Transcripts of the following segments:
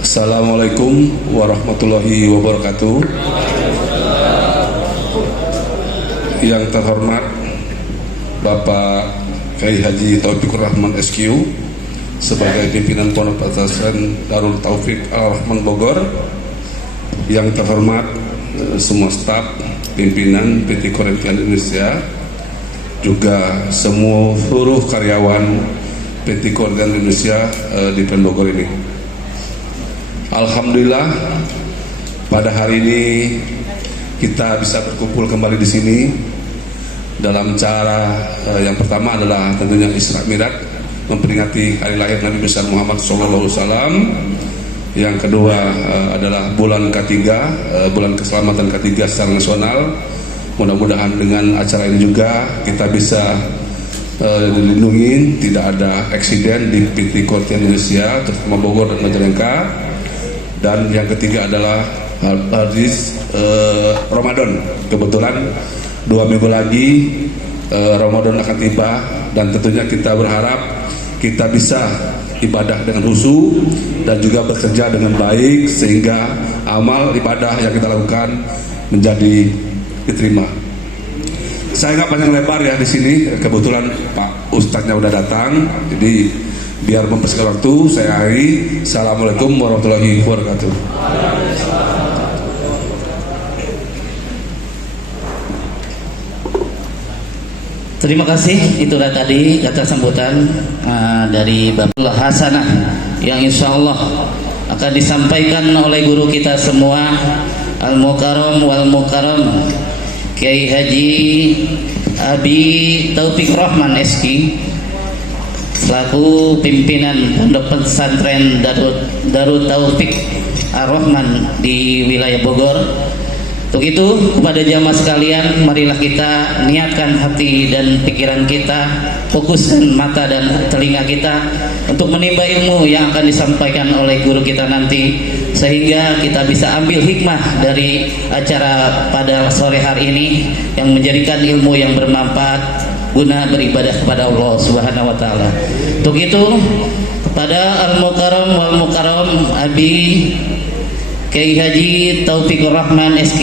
Assalamualaikum warahmatullahi wabarakatuh. Yang terhormat Bapak Kiai Haji Taufikur Rahman SQ sebagai pimpinan Pondok Pesantren Darul Taufik Ar-Rahman Bogor. Yang terhormat semua staf pimpinan PT Korintian Indonesia, juga seluruh karyawan PT Korintian Indonesia di Bogor ini. Alhamdulillah pada hari ini kita bisa berkumpul kembali di sini dalam cara yang pertama adalah tentunya Isra Mi'raj, memperingati hari lahir Nabi besar Muhammad SAW. Yang kedua adalah bulan ketiga, bulan keselamatan ketiga secara nasional. Mudah-mudahan dengan acara ini juga kita bisa dilindungi, tidak ada eksiden di PT Korintian Indonesia terutama Bogor dan Majalengka. Dan yang ketiga adalah hadis Ramadan. Kebetulan 2 minggu lagi Ramadan akan tiba, dan tentunya kita berharap kita bisa ibadah dengan khusyuk dan juga bekerja dengan baik sehingga amal ibadah yang kita lakukan menjadi diterima. Saya nggak panjang lebar ya di sini, kebetulan Pak Ustadznya udah datang, jadi biar mempersingkat waktu saya akhiri. Assalamualaikum warahmatullahi wabarakatuh. Terima kasih, itulah tadi kata sambutan dari Bapak Hasanah yang insya Allah akan disampaikan oleh guru kita semua, Al-Mukarram wal Mukarram Kiai Haji Abi Taufik Rahman SQ selaku pimpinan Pondok Pesantren Darul Taufik Ar-Rahman di wilayah Bogor. Untuk itu kepada jamaah sekalian, marilah kita niatkan hati dan pikiran kita, fokuskan mata dan telinga kita untuk menimba ilmu yang akan disampaikan oleh guru kita nanti, sehingga kita bisa ambil hikmah dari acara pada sore hari ini yang menjadikan ilmu yang bermanfaat guna beribadah kepada Allah Subhanahu wa taala. Untuk itu kepada Al-Mukarram wal Mukarram Abi Kiai Haji Taufikur Rahman SQ,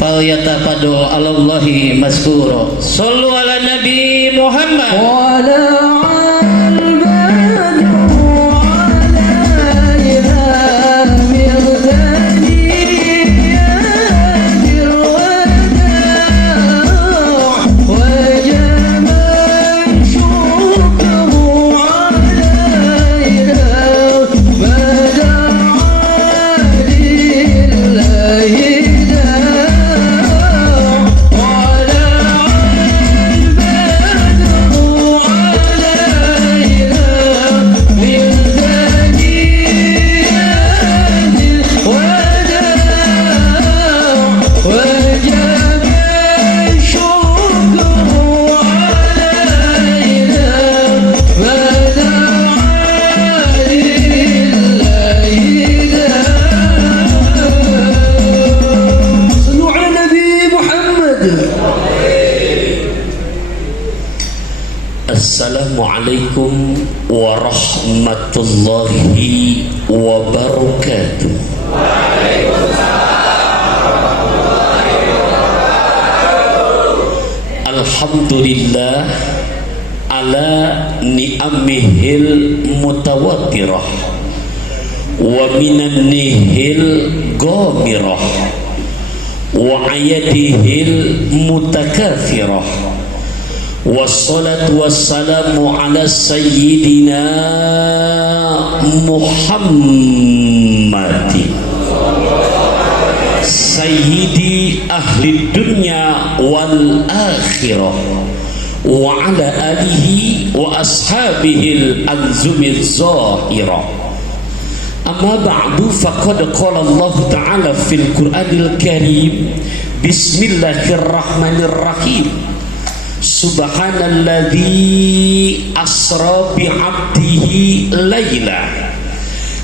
falyatafadhal 'alallahi mazkura. Shallu ala Nabi Muhammad wa ala Assalamualaikum warahmatullahi wabarakatuh. Alhamdulillah ala ni'amihil mutawatirah wa minan nihil ghamirah wa ayadihil mutakafirah. Wassalatu wassalamu ala sayyidina Muhammadin sayyidi ahli dunya wal akhirah wa ala alihi wa ashabihil anzumil zahirah. Amma ba'du, faqad qala Allah ta'ala fil Qur'anil Karim, bismillahirrahmanirrahim. Subhanalladzi asra bi'abdihi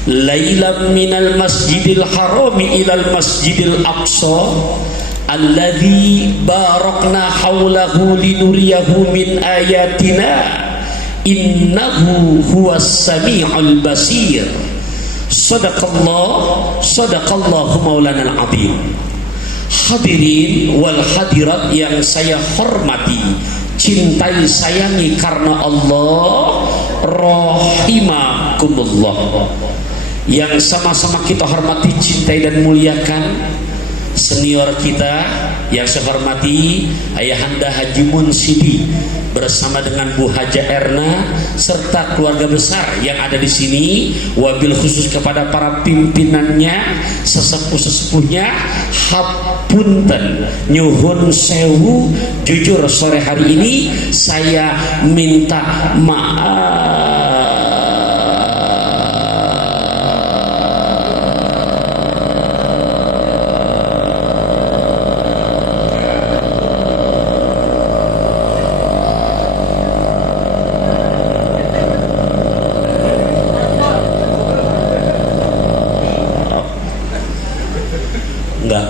laylan minal masjidil harami ilal masjidil aqsa alladzi barakna haulahu linuriyahu min ayatina innahu huwas sami'ul basir. Sadaqallahu maulana al-azim. Hadirin wal hadirat yang saya hormati, cintai, sayangi karena Allah, rahimakumullah, yang sama-sama kita hormati, cintai dan muliakan senior kita yang saya hormati Ayahanda Haji Munsidi bersama dengan Bu Haja Erna serta keluarga besar yang ada di sini, wabil khusus kepada para pimpinannya, sesepuh-sesepuhnya, hapunten nyuhun sewu. Jujur sore hari ini saya minta maaf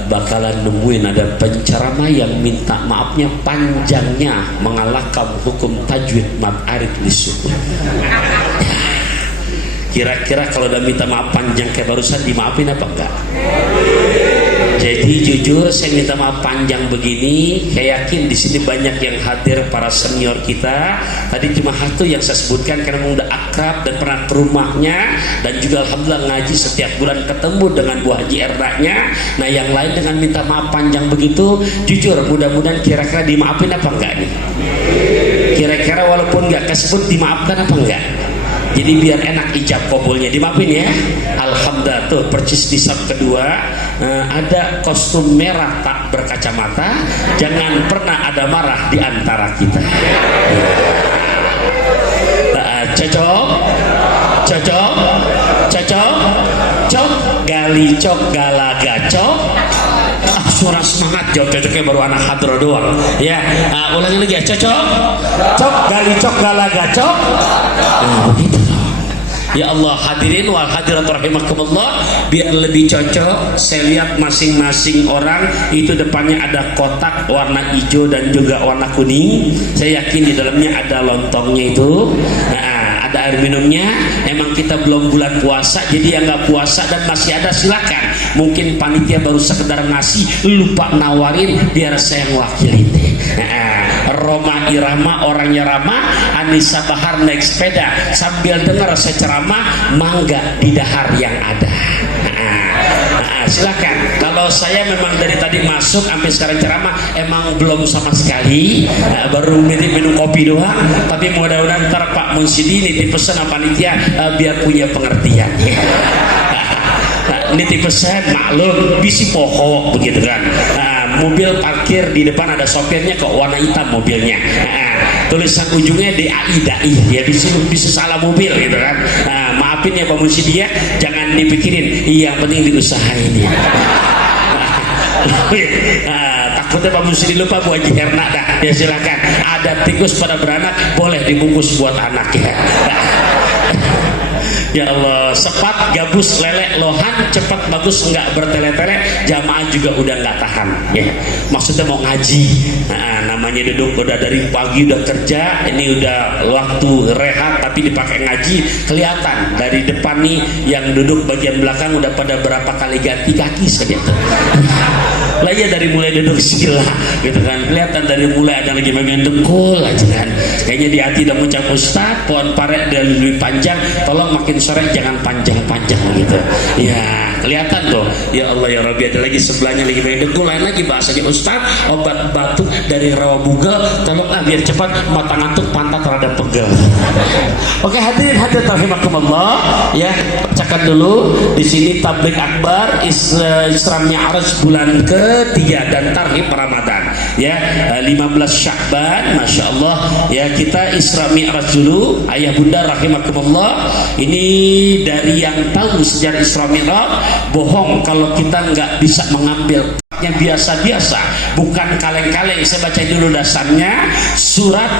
bakalan nemuin ada penceramah yang minta maafnya panjangnya mengalahkan hukum tajwid mad arif lisuku. Kira-kira kalau udah minta maaf panjang kayak barusan dimaafin apa enggak? Jadi jujur saya minta maaf panjang begini. Saya yakin di sini banyak yang hadir para senior kita. Tadi cuma satu yang saya sebutkan karena memang udah akrab dan pernah ke rumahnya, dan juga alhamdulillah ngaji setiap bulan ketemu dengan Bu Haji Erna-nya. Nah yang lain dengan minta maaf panjang begitu, jujur mudah-mudahan kira-kira dimaafin apa enggak nih? Kira-kira walaupun enggak kesebut dimaafkan apa enggak? Jadi biar enak ijab kabulnya, dimaafin ya. Alhamdulillah. Tuh percis di sub kedua ada kostum merah tak berkacamata. Jangan pernah ada marah di antara kita. Cocok, cocok, cocok, cok gali cok galaga cok. Suara semangat, jawab cocoknya baru anak hadro doang ya. Ulangi lagi ya. Cocok, cok gali cok galaga cok. Begitu. Ya Allah, hadirin wal hadirat rahimakumullah, biar lebih cocok saya lihat masing-masing orang itu depannya ada kotak warna hijau dan juga warna kuning. Saya yakin di dalamnya ada lontongnya itu. Ada air minumnya. Emang kita belum bulan puasa, jadi yang nggak puasa dan masih ada silakan. Mungkin panitia baru sekedar ngasih, lupa nawarin, biar saya ngwakili. Roma Irama orangnya ramah, Anissa Bahar naik sepeda sambil dengar saya ceramah, mangga di dahar yang ada. Silakan. Kalau saya memang dari tadi masuk sampai sekarang ceramah emang belum sama sekali, baru minum kopi doang. Tapi mudah-mudahan ntar Pak Munsidi nitip pesan sama panitia biar punya pengertian. Nitip pesan maklum bisi poho begitu kan. Mobil parkir di depan ada sopirnya kok warna hitam mobilnya. Tulisan ujungnya DAI ya, bisa salah mobil gitu kan. Maafin ya Pak Munsidi ya, jangan dipikirin, yang penting diusahain ya. Takutnya Pak Munsidi lupa Bu Haji Erna dah. Ya silakan, ada tikus pada beranak boleh dibungkus buat anak ya. Ya Allah, sepat gabus lele lohan cepat bagus enggak bertele-tele, jamaah juga udah nggak tahan ya. Maksudnya mau ngaji, namanya duduk udah dari pagi udah kerja, ini udah waktu rehat tapi dipakai ngaji. Kelihatan dari depan nih yang duduk bagian belakang udah pada berapa kali ganti kaki saja tuh. Lah ya dari mulai duduk sila gitu kan, kelihatan dari mulai ada lagi bagian dengkul aja kan. Kayaknya di hati udah ngucap Ustaz pohon pare dan lebih panjang, tolong makin sore jangan panjang-panjang gitu ya. Kelihatan tuh. Ya Allah ya Rabbi, ada lagi sebelahnya lagi bagian dengkul, lain lagi bahasanya Ustaz obat batuk dari rawa bugel, tolong biar cepat mata ngantuk pantat rada pegel. Oke hadirin hadirat rahimakumullah ya, bacakan dulu di sini tablik akbar Isra Mi'raj bulan ketiga dan tarhib Ramadan ya, 15 Sya'ban, Masya Allah ya. Kita Isra Mi'raj dulu ayah bunda rahimakumullah. Ini dari yang tahu sejarah Isra Mi'raj bohong kalau kita nggak bisa mengambil yang biasa-biasa, bukan kaleng-kaleng. Saya baca dulu dasarnya, surat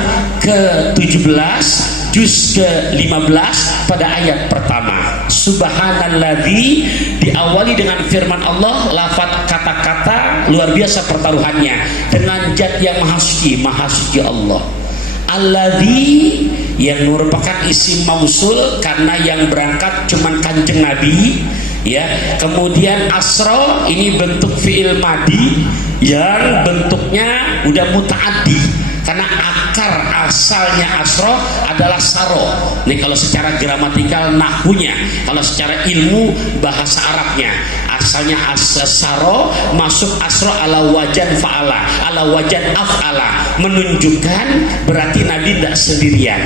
ke-17 juz ke-15 pada ayat pertama. Subhanalladzi, diawali dengan firman Allah, lafaz kata-kata luar biasa pertaruhannya dengan zat yang maha suci Allah. Alladzi, yang merupakan isim mausul karena yang berangkat cuman kanjeng Nabi, ya. Kemudian asro ini bentuk fiil madi yang bentuknya udah mutaaddi karena akar asalnya asro adalah saro. Ini kalau secara gramatikal nahwunya, kalau secara ilmu bahasa Arabnya asalnya saro masuk asro ala wajan fa'ala, ala wajan af'ala, menunjukkan berarti Nabi tidak sendirian.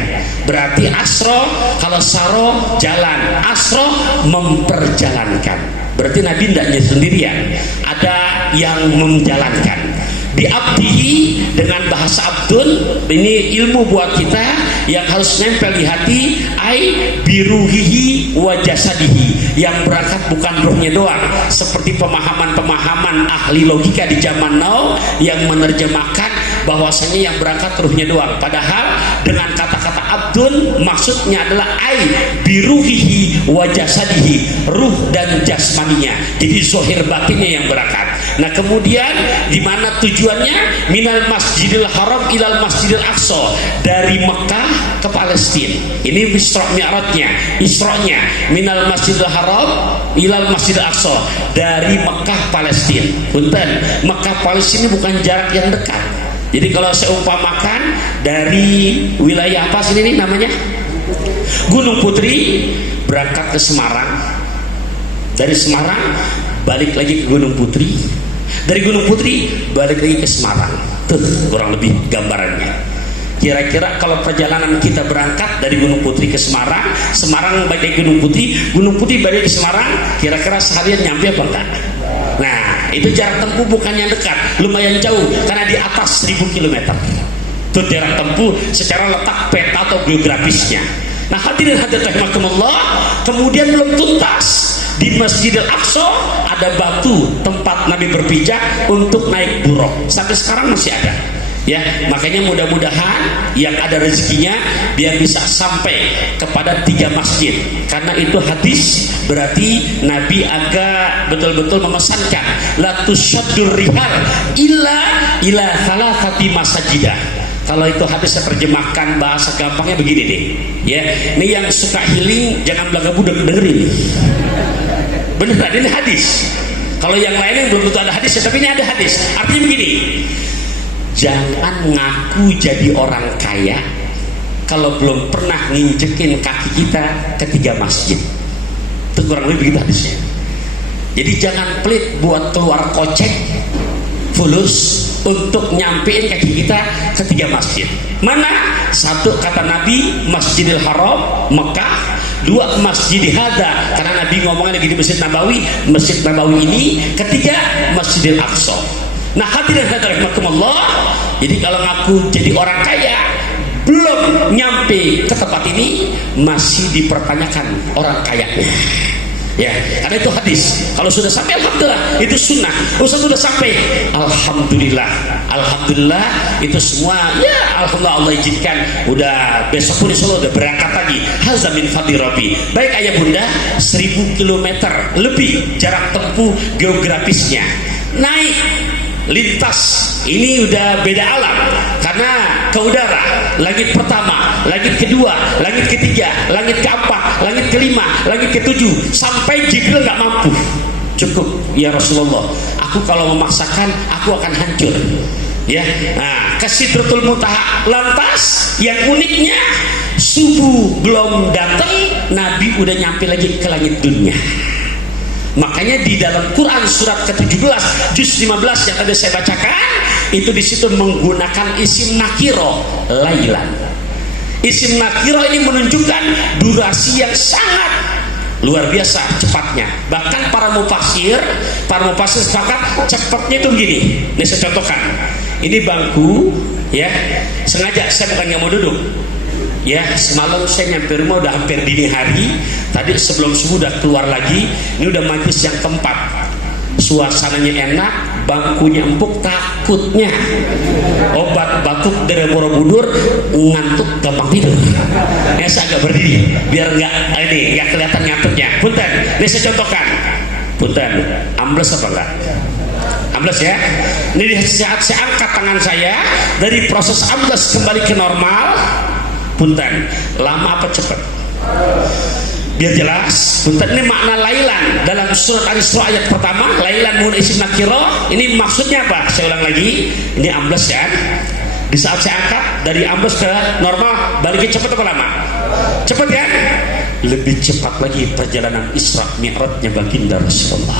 Berarti asro kalau saro jalan, asro memperjalankan, berarti Nabi tidak sendirian, ada yang menjalankan. Biabdihi dengan bahasa abdun, ini ilmu buat kita yang harus nempel di hati. Ai biruhihi wa jasadihi, yang berangkat bukan ruhnya doang, seperti pemahaman-pemahaman ahli logika di zaman now yang menerjemahkan bahwasanya yang berangkat ruhnya doang, padahal dengan kata-kata abdun maksudnya adalah ai biruhihi wa jasadihi, ruh dan jasmaninya, jadi zahir batinnya yang berangkat. Nah kemudian di mana tujuannya? Minal Masjidil Haram ilal Masjidil Aqsa, dari Mekah ke Palestina. Ini Isra Mi'rajnya, Isra'nya minal Masjidil Haram ilal Masjidil Aqsa, dari Mekah Palestina. Punten, Mekah Palestina bukan jarak yang dekat. Jadi kalau saya umpamakan dari wilayah apa sini nih namanya? Gunung Putri, berangkat ke Semarang, dari Semarang balik lagi ke Gunung Putri, dari Gunung Putri balik lagi ke Semarang. Tuh kurang lebih gambarannya. Kira-kira kalau perjalanan kita berangkat dari Gunung Putri ke Semarang, Semarang balik ke Gunung Putri balik ke Semarang, kira-kira seharian nyampe apa enggak? Nah itu jarak tempuh bukan yang dekat, lumayan jauh karena di atas 1000 km. Itu jarak tempuh secara letak peta atau geografisnya. Nah hadirin hadirat rahimakumullah, kemudian belum tuntas. Di Masjidil Aqsa ada batu tempat Nabi berpijak untuk naik buruk, sampai sekarang masih ada, ya. Makanya mudah-mudahan yang ada rezekinya biar bisa sampai kepada 3 masjid, karena itu hadis berarti Nabi agak betul-betul memesankan la tusyaddur rihal ila thalathati masajidah. Kalau itu hadis saya terjemahkan bahasa gampangnya begini deh, ya. Ini yang suka healing jangan belaga budak dengerin. Beneran ini hadis. Kalau yang lainnya belum tentu ada hadis, tapi ini ada hadis. Artinya begini, jangan ngaku jadi orang kaya kalau belum pernah nginjekin kaki kita ke 3 masjid. Itu kurang lebih begitu hadisnya. Jadi jangan pelit buat keluar kocek fulus untuk nyampein kaki kita ke 3 masjid. Mana? Satu kata Nabi Masjidil Haram Mekah, 2 Masjid Hada karena Nabi ngomongnya lagi di Masjid Nabawi ini, ketiga Masjidil Aqsa. Nah hadirin hadirin rahimakumullah, jadi kalau ngaku jadi orang kaya belum nyampe ke tempat ini masih dipertanyakan orang kayanya, ya. Karena itu hadis. Kalau sudah sampai alhamdulillah itu sunnah. Sudah sampai alhamdulillah, alhamdulillah itu semua, ya alhamdulillah Allah izinkan. Udah besok pun insyaallah udah berangkat lagi. Hadza min fadli Rabbi. Baik ayah bunda, 1000 km lebih jarak tempuh geografisnya. Naik lintas ini udah beda alam karena ke udara, langit pertama, langit kedua, langit ketiga, langit keempat, langit kelima, langit ketujuh, sampai Jibril nggak mampu. Cukup ya Rasulullah, aku kalau memaksakan aku akan hancur, ya. Nah ke Sidratul Muntaha. Lantas yang uniknya subuh belum datang Nabi udah nyampe lagi ke langit dunia. Makanya di dalam Quran surat ke-17 juz 15 yang tadi saya bacakan itu di situ menggunakan isim nakiro lailan. Isim nakiro ini menunjukkan durasi yang sangat luar biasa cepatnya. Bahkan para mufasir sepakat cepatnya itu begini. Ini saya contohkan. Ini bangku, ya. Sengaja saya bukan nggak mau duduk. Ya, semalam saya nyampe rumah udah hampir dini hari. Tadi sebelum subuh udah keluar lagi. Ini udah majlis yang keempat. Suasananya enak, bangkunya empuk, takutnya obat batuk dari Borobudur ngantuk gampang tidur. Ya saya agak berdiri biar nggak kelihatan ngantuknya. Punten, ini saya contohkan. Punten, ambles apa enggak? Ambles ya. Ini di saat saya angkat tangan saya dari proses ambles kembali ke normal. Punten, lama apa cepat? Biar jelas. Punten, ini makna lailan dalam surat Al-Isra ayat pertama, lailan mun isim nakiro. Ini maksudnya apa? Saya ulang lagi. Ini ambles ya. Di saat saya angkat dari ambles ke normal, baliknya cepat apa lama? Cepat ya? Lebih cepat lagi perjalanan Isra Mi'rajnya baginda Rasulullah.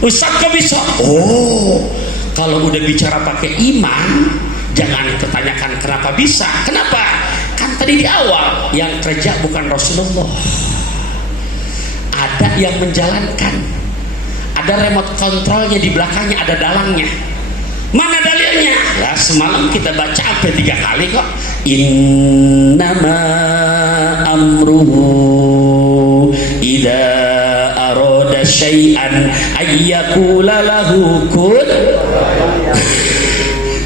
Ustaz kok bisa? Oh, kalau udah bicara pakai iman, jangan pertanyakan kenapa bisa. Kenapa? Kan tadi di awal yang kerja bukan Rasulullah, ada yang menjalankan, ada remote controlnya di belakangnya, ada dalangnya. Mana dalilnya? Lah semalam kita baca sampai 3 kali kok. Innama amruhu idza arada syai'an ayyaqula lahu kun.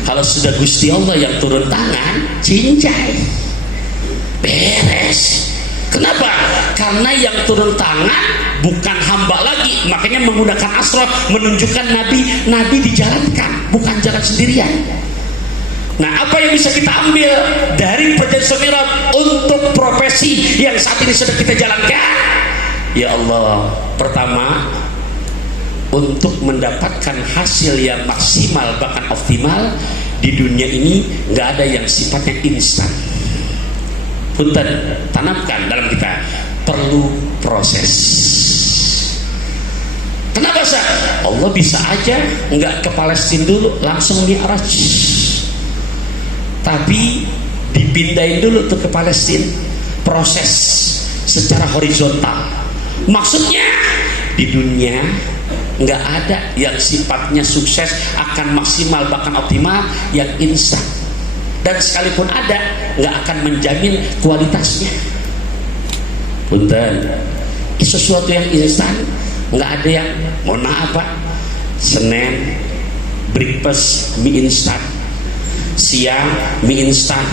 Kalau sudah Gusti Allah yang turun tangan, cincai, beres. Kenapa? Karena yang turun tangan bukan hamba lagi, makanya menggunakan asroh, menunjukkan nabi dijalankan, bukan jalan sendirian. Nah, apa yang bisa kita ambil dari perjalanan Mi'raj untuk profesi yang saat ini sudah kita jalankan? Ya Allah, pertama, untuk mendapatkan hasil yang maksimal bahkan optimal di dunia ini nggak ada yang sifatnya instan. Punten, tanamkan dalam kita, perlu proses. Kenapa sah? Allah bisa aja nggak ke Palestina dulu langsung Mi'raj, tapi dipindahin dulu tuh ke Palestina, proses secara horizontal. Maksudnya di dunia nggak ada yang sifatnya sukses akan maksimal bahkan optimal yang instan, dan sekalipun ada nggak akan menjamin kualitasnya. Punten, sesuatu yang instan nggak ada yang, mohon maaf Pak, Senin breakfast mie instan, siang mie instan,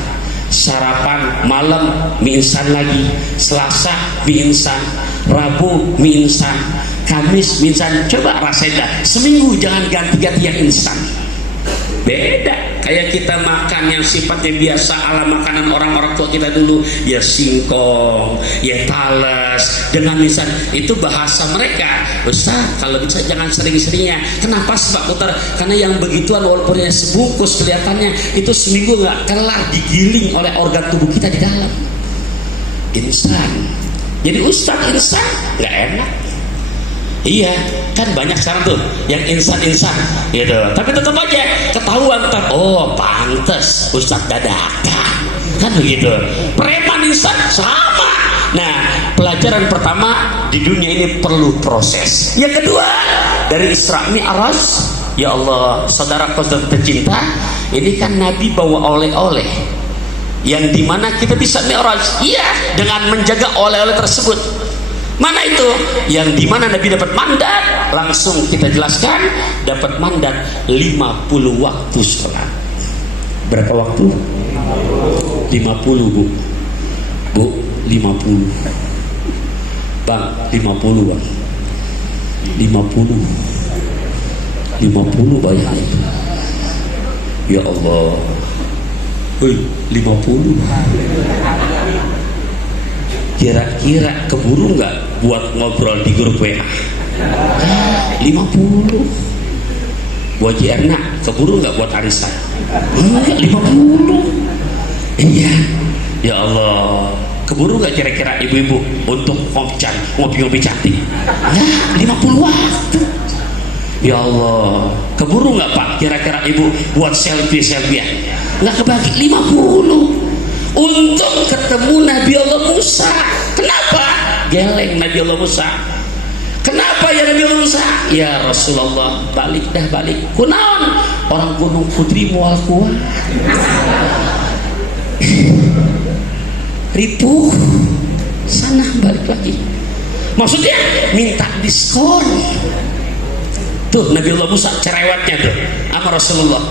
sarapan malam mie instan lagi, Selasa mie instan, Rabu mie instan, Kamis mie instan. Coba rasain dah, seminggu jangan ganti-ganti yang instan. Beda kayak kita makan yang sifatnya biasa ala makanan orang-orang tua kita dulu, ya singkong, ya talas dengan instan. Itu bahasa mereka. Ustaz, kalau bisa jangan sering-seringnya. Kenapa sih Pak Putar? Karena yang begituan walaupun sebungkus kelihatannya itu seminggu nggak kelar digiling oleh organ tubuh kita di dalam. Instan. Jadi Ustaz instan nggak enak. Iya, kan banyak sekarang tuh yang instan-instan gitu. Tapi tetap aja ketahuan kan, oh pantes Ustaz dadakan. Kan begitu. Preman instan sama. Nah, pelajaran pertama di dunia ini perlu proses. Yang kedua, dari Isra Mi'raj, ya Allah, saudara-saudara tercinta, ini kan Nabi bawa oleh-oleh yang dimana kita bisa Mi'raj, iya, dengan menjaga oleh-oleh tersebut. Mana itu? Yang dimana Nabi dapat mandat, langsung kita jelaskan, dapat mandat 50 waktu sholat. Berapa waktu? 50 Bu. Bu, 50 Bang, 50 Bang, 50 bayar. Ya Allah, 50. Kira-kira keburu nggak buat ngobrol di grup WA? 50. Buat Erna keburu nggak buat arisan? 50. Iya. Ya Allah, keburu nggak kira-kira ibu-ibu untuk ngopi-ngopi cantik? Nah, 50 waktu. Ya Allah, keburu nggak Pak kira-kira ibu buat selfie ya? Nggak kebagi 50 untuk ketemu Nabi Allah Musa. Kenapa? Geleng Nabi Allah Musa. Kenapa ya Nabi Allah Musa? Ya Rasulullah, balik dah balik. Kunaon? Orang Gunung Putri mual kuat. Ripuh. Sana balik lagi. Maksudnya minta diskon. Tuh Nabi Allah Musa cerewetnya tuh sama Rasulullah.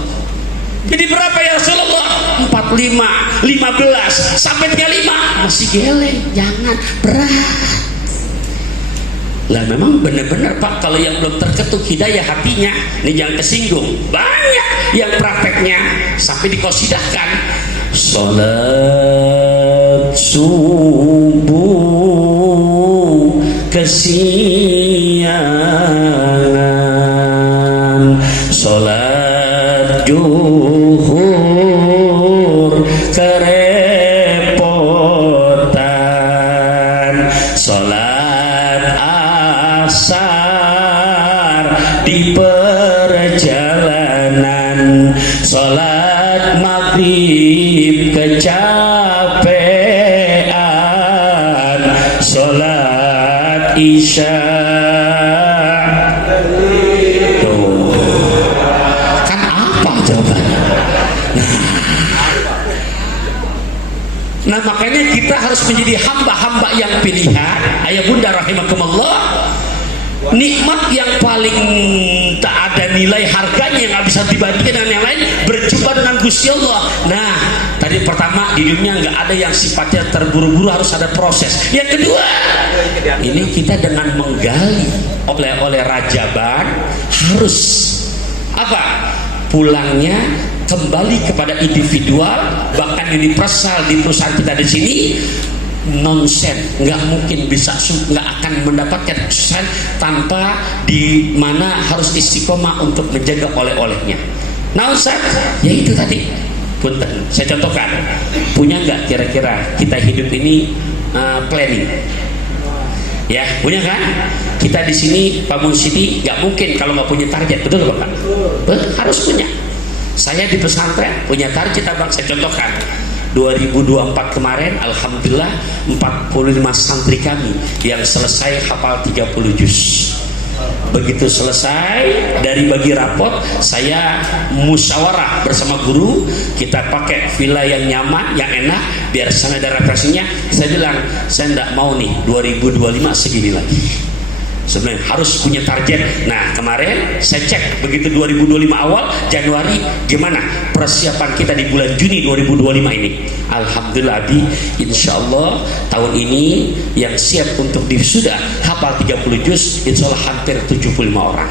Jadi berapa ya Rasulullah? 45, 15, sampai 35 masih geleng, jangan berat. Lah memang benar-benar Pak, kalau yang belum terketuk hidayah hatinya, ini jangan kesinggung. Banyak yang prakteknya sampai dikosidahkan Salat subuh kesiangan, salat zuhur kerepotan, salat asar di perjalanan, salat maghrib kecapean, salat isya. Tuh. Kan apa jawabannya? Nah makanya kita harus menjadi hamba-hamba yang pilihan. Ayah bunda rahimakumullah, nikmat yang paling tak ada nilai harganya, yang nggak bisa dibandingkan dengan yang lain, berjumpa dengan Gusti Allah. Nah tadi pertama, di dunia nggak ada yang sifatnya terburu-buru, harus ada proses. Yang kedua, ini kita dengan menggali oleh Rajaban harus apa? Pulangnya kembali kepada individual, bahkan universal di perusahaan kita di sini. Nonsen, nggak mungkin bisa, nggak akan mendapatkan kesuksesan tanpa di mana harus istiqomah untuk menjaga oleh-olehnya. Nah Ustaz, ya itu tadi. Punten, saya contohkan. Punya nggak kira-kira kita hidup ini planning? Ya, punya kan? Kita di sini Pak Munsidi nggak mungkin kalau nggak punya target, betul Bapak? Harus punya. Saya di pesantren punya target, Abang. Saya contohkan. 2024 kemarin alhamdulillah 45 santri kami yang selesai hafal 30 juz. Begitu selesai dari bagi rapot, saya musyawarah bersama guru, kita pakai villa yang nyaman, yang enak, biar sana ada refreshingnya. Saya bilang, saya tidak mau nih 2025 segini lagi. Sebenarnya harus punya target. Nah kemarin saya cek, begitu 2025 awal Januari, gimana persiapan kita di bulan Juni 2025 ini. Alhamdulillah Abi, insya Allah tahun ini yang siap untuk wisuda hafal 30 juz insya Allah hampir 75 orang.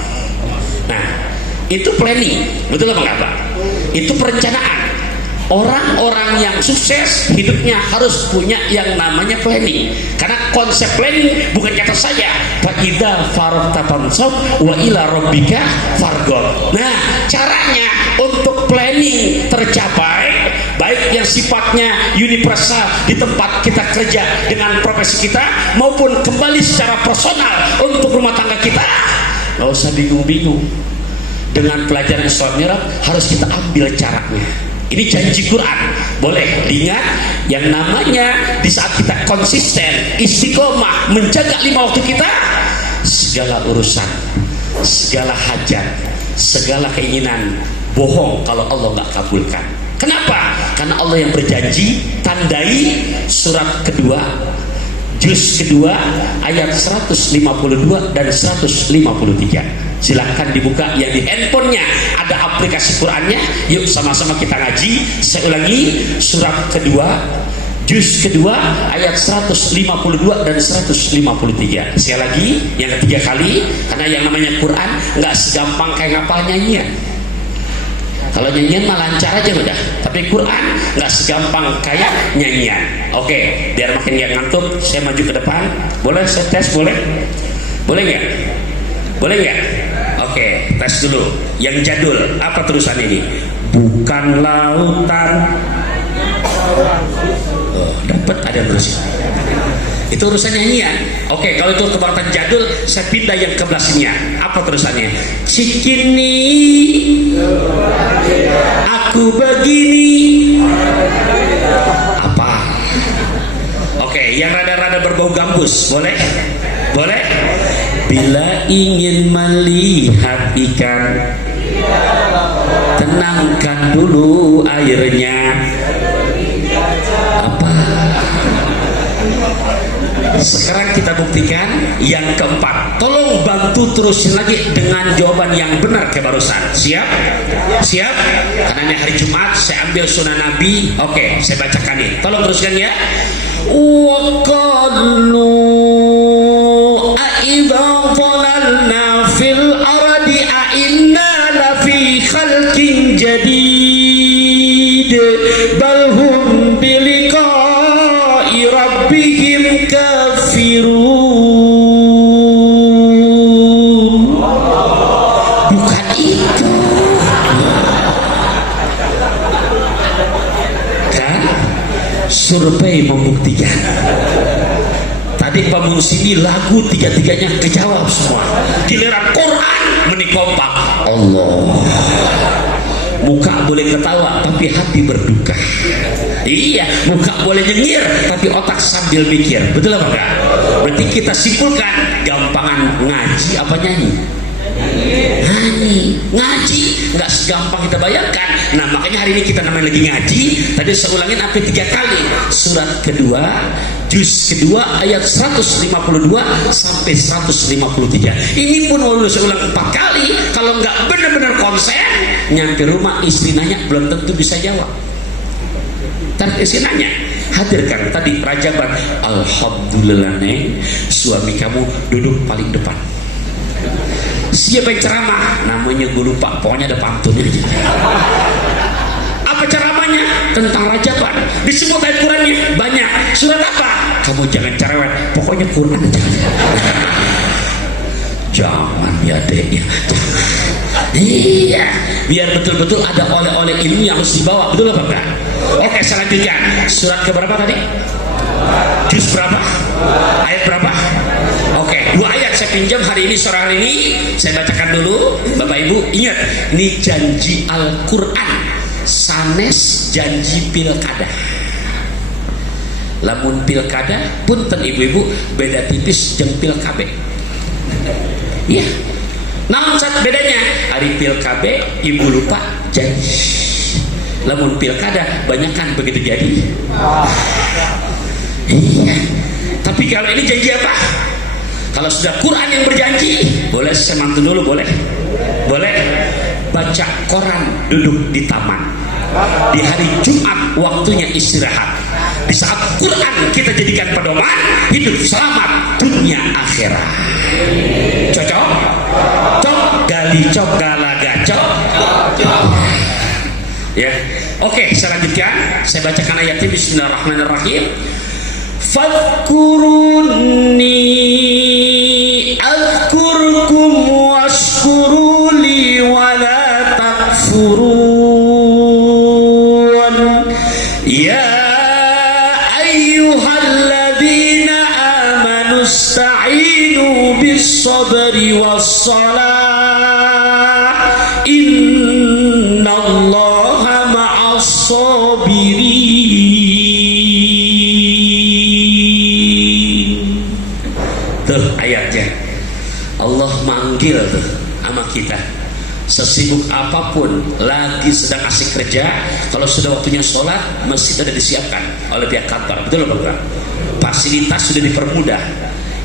Nah itu planning, betul apa enggak Pak? Itu perencanaan. Orang-orang yang sukses hidupnya harus punya yang namanya planning. Karena konsep planning bukan kata saya, fa idza faragta fansab wa ila rabbika farghab. Nah, caranya untuk planning tercapai, baik yang sifatnya universal di tempat kita kerja dengan profesi kita, maupun kembali secara personal untuk rumah tangga kita, nggak usah bingung-bingung. Dengan pelajaran Isra Mi'raj harus kita ambil caranya. Ini janji Quran, boleh diingat. Yang namanya di saat kita konsisten istiqomah menjaga 5 waktu kita, segala urusan, segala hajat, segala keinginan bohong kalau Allah nggak kabulkan. Kenapa? Karena Allah yang berjanji. Tandai surat kedua juz kedua ayat 152 dan 153. Silahkan dibuka yang di handphonenya, ada aplikasi Qurannya. Yuk sama-sama kita ngaji. Saya ulangi, surat kedua juz kedua ayat 152 dan 153. Sekali lagi yang ketiga kali, karena yang namanya Quran nggak segampang kayak ngapal nyanyian. Kalau nyanyian mah lancar aja udah, tapi Quran nggak segampang kayak nyanyian. Oke, biar makin gak ngantuk, saya maju ke depan. Boleh saya tes? Boleh? Boleh nggak? Boleh nggak? Oke, tes dulu. Yang jadul, apa tulisan ini? Bukan lautan. Oh, dapat ada tulisan. Itu urusan nyanyian. Oke, kalau itu kebangtan jadul, saya pindah yang ke belakangnya. Apa tulisannya? Cikini, aku begini. Apa? Oke, yang rada-rada berbau gambus, boleh? Boleh? Bila ingin melihat ikan, tenangkan dulu airnya. Apa? Sekarang kita buktikan yang keempat. Tolong bantu terusin lagi dengan jawaban yang benar kayak barusan. Siap? Siap? Karena ini hari Jumat, saya ambil sunnah Nabi. Oke, saya bacakan nih. Tolong teruskan ya. Wa qalu أَإِذَا ضَلَلْنَا فِي الْأَرْضِ أَإِنَّا لَفِي خَلْقٍ جَدِيدٍ بَلْ هُوَ Kiai membuktikan. Tadi bangun sini lagu tiga-tiganya kejawab semua. Giliran Quran menikompak. Allah. Muka boleh ketawa tapi hati berduka. Iya, muka boleh nyengir tapi otak sambil mikir. Betul apa enggak? Berarti kita simpulkan gampangan ngaji apa nyanyi? Ngaji nggak segampang kita bayangkan. Nah makanya hari ini kita namanya lagi ngaji. Tadi saya ulangin sampai 3 kali. Surat kedua, juz kedua, ayat 152 sampai 153. Ini pun walau saya ulang 4 kali. Kalau nggak benar-benar konsen, nyampe rumah istri nanya belum tentu bisa jawab. Ntar istri nanya, hadirkan tadi Rajaban. Alhamdulillah neng, suami kamu duduk paling depan. Siapa yang ceramah? Namanya gue lupa, pokoknya ada pantunnya aja. Apa ceramahnya? Tentang Rajaban. Disebut ayat Qurannya banyak. Surat apa? Kamu jangan cerewet, pokoknya Quran aja. Jangan ya adeknya, jangan. Iya, biar betul-betul ada oleh-oleh ilmu yang harus dibawa. Betul apa enggak? Oke, selanjutnya surat keberapa tadi? Juz berapa? Ayat berapa? Oke, 2 ayat saya pinjam hari ini, sore hari ini saya bacakan dulu. Bapak Ibu ingat, ini janji Al-Quran sanes janji pilkada. Lamun pilkada punten ibu-ibu beda tipis jeung pilkabe. Iya. Namun saat bedanya hari pilkabe ibu lupa janji. Lamun pilkada banyakan begitu jadi. Iya. Tapi kalau ini janji apa? Kalau sudah Quran yang berjanji, boleh saya mantun dulu, boleh? Boleh. Baca koran duduk di taman. Di hari Jumat waktunya istirahat. Di saat Quran kita jadikan pedoman, hidup selamat dunia akhirat. Cocok? Cok gali cok galaga cok. Ya. Oke, saya lanjutkan. Saya bacakan ayatnya. Bismillahirrahmanirrahim. Fadkuruni azkurkum washkuruli wala takfurun. Ya ayyuhalladzina amanu ista'inu bis-sabri was-salah innallaha ma'as-sabirin. Ayatnya Allah manggil tuh sama kita, sesibuk apapun lagi sedang asik kerja, kalau sudah waktunya sholat masjid sudah disiapkan oleh pihak kantor. Betul apa? Fasilitas sudah dipermudah.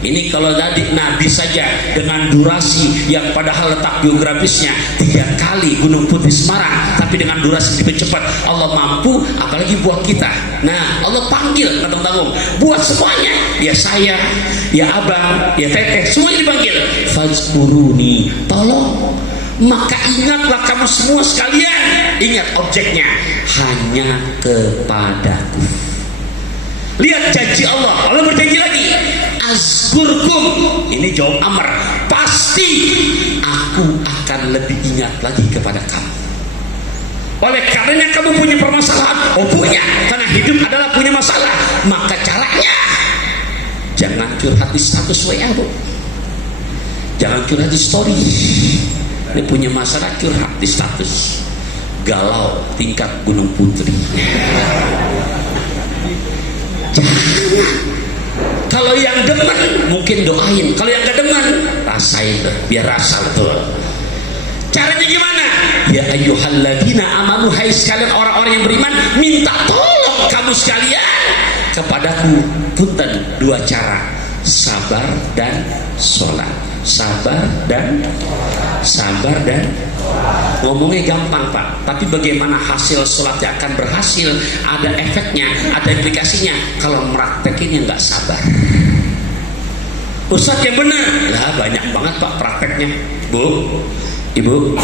Ini kalau Nabi saja dengan durasi yang padahal letak geografisnya 3 kali Gunung Putri Semarang, tapi dengan durasi lebih cepat Allah mampu, apalagi buat kita. Nah Allah panggil tanggung buat semuanya, ya saya, ya abang, ya teteh, semuanya dipanggil. Fazkuruni, tolong, maka ingatlah kamu semua sekalian. Ingat objeknya, hanya kepadaku. Lihat janji Allah. Allah berjanji lagi, azkurkum, ini jawab amr, pasti aku akan lebih ingat lagi kepada kamu. Oleh karenanya kamu punya permasalahan, oh punya, karena hidup adalah punya masalah, maka caranya jangan curhat di status WA, bu. Jangan curhat di story. Ini punya masalah, curhat di status. Galau tingkat Gunung Putri. Jangan. Kalau yang demen mungkin doain, kalau yang gak demen rasain, biar rasa betul. Caranya gimana? Ya ayyuhalladzina amanu, hai sekalian orang-orang yang beriman, minta tolong kamu sekalian kepadaku. Punten 2 cara, sabar dan sholat. Sabar dan ngomongnya gampang Pak, tapi bagaimana hasil sholatnya akan berhasil, ada efeknya, ada implikasinya kalau meraktekinnya nggak sabar. Ustaz yang benar lah, banyak banget Pak prakteknya. Bu, ibu,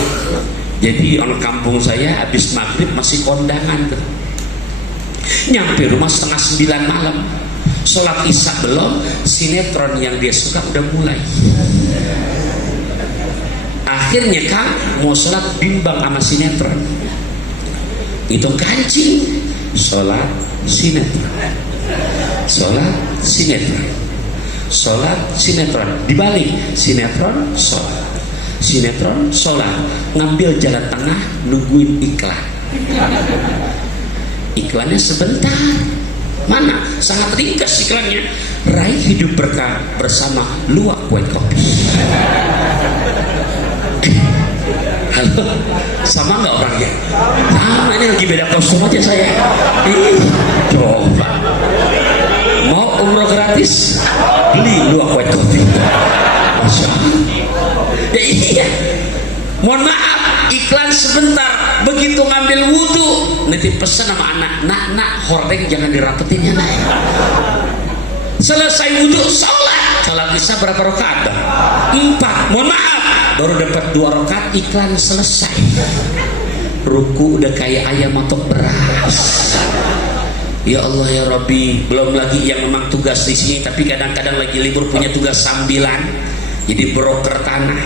jadi orang kampung saya habis maghrib masih kondangan tuh, nyampe rumah setengah 9 malam, sholat isya belum, sinetron yang dia suka udah mulai. Akhirnya Kang mau sholat bimbang sama sinetron, itu kancing sholat sinetron. sholat sinetron, sholat sinetron, dibalik sinetron sholat, sinetron sholat, ngambil jalan tengah, nungguin iklan. Iklannya sebentar, mana sangat ringkas iklannya, raih hidup berkah bersama luwak kue kopi. Halo, sama nggak orangnya? Sama, ini lagi beda kostum aja saya. Coba mau umroh gratis, beli luwak kue kopi. Masya Allah. Ya iya, mohon maaf, iklan sebentar, begitu ngambil wudhu nanti pesan sama anak, nak hordeng jangan dirapetin ya nak. Selesai wudhu sholat isya berapa rakaat? 4. Mohon maaf, baru dapat 2 rakaat iklan selesai. Ruku udah kayak ayam matok beras. Ya Allah ya Rabbi, belum lagi yang memang tugas di sini tapi kadang-kadang lagi libur punya tugas sambilan, jadi broker tanah.